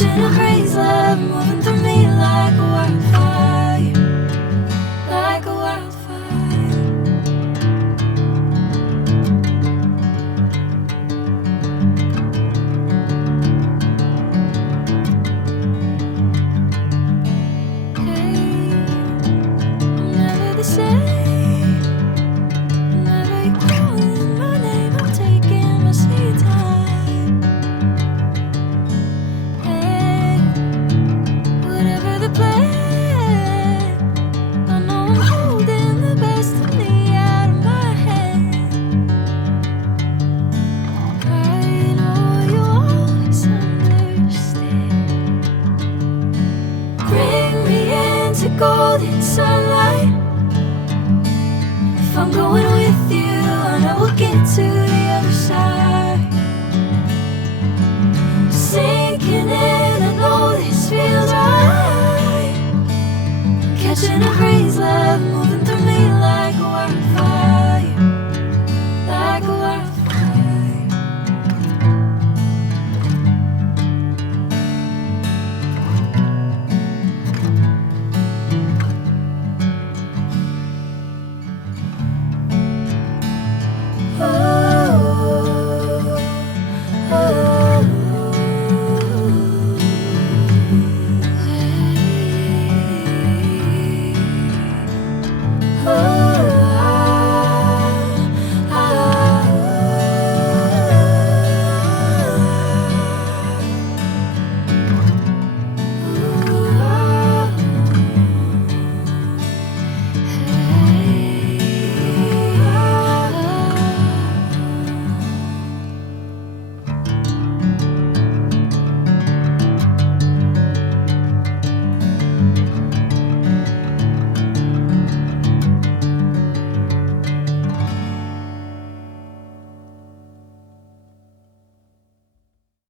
ocean of praise love moving through me like a wildfire, like a wildfire. Hey, I'm never the same. Whenever you're calling my name, I'm taking my sweet time. Hey, whatever the plan, I know I'm holding the best of me out of my hand. I know you always understand. Bring me into golden sunlight. If I'm going with you, I know we'll get to the other side. Sinking in, I know this feels right.